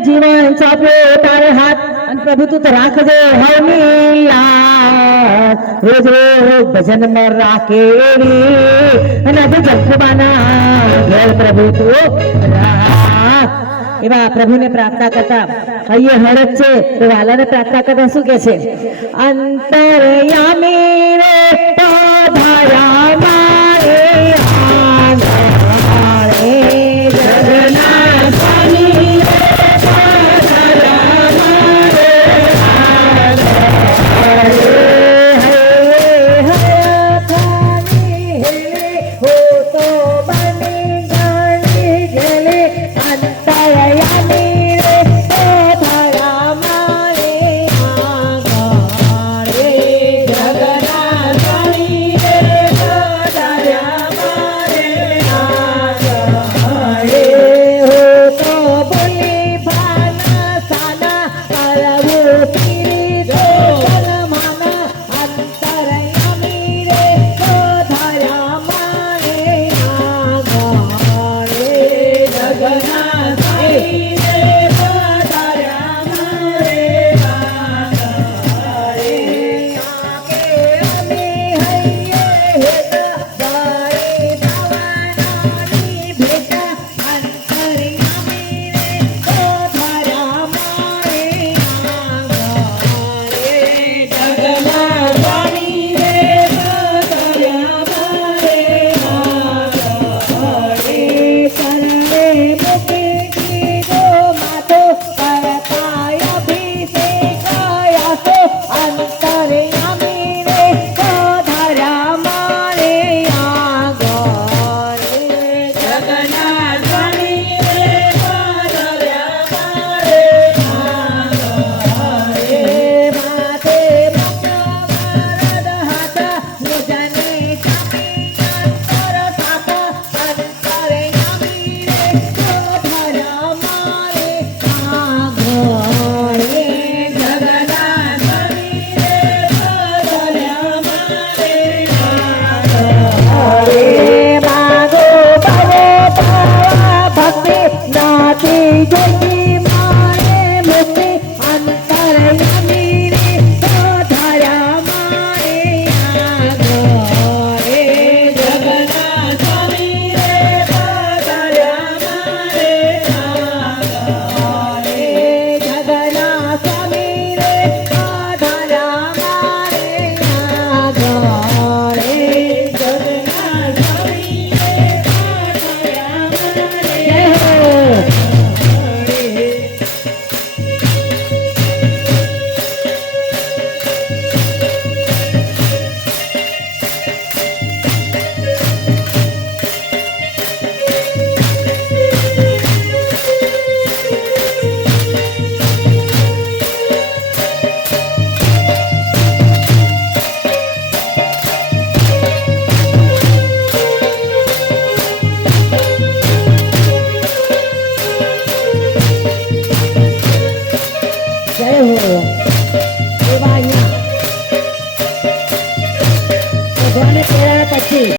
જીવન સોંપ્યો તારે હાથ અને પ્રભુ તું તો રાખજે હવની લાજ રોજ રોજ ભજન માં રાખેલી અને જગબાના ઘેર પ્રભુ તું રાખ એવા પ્રભુને પ્રાર્થના કરતા અહીંયા હરજ છે તો વાલાને પ્રાર્થના કરતા શું કે છે અંતરયામી રે પધાર્યા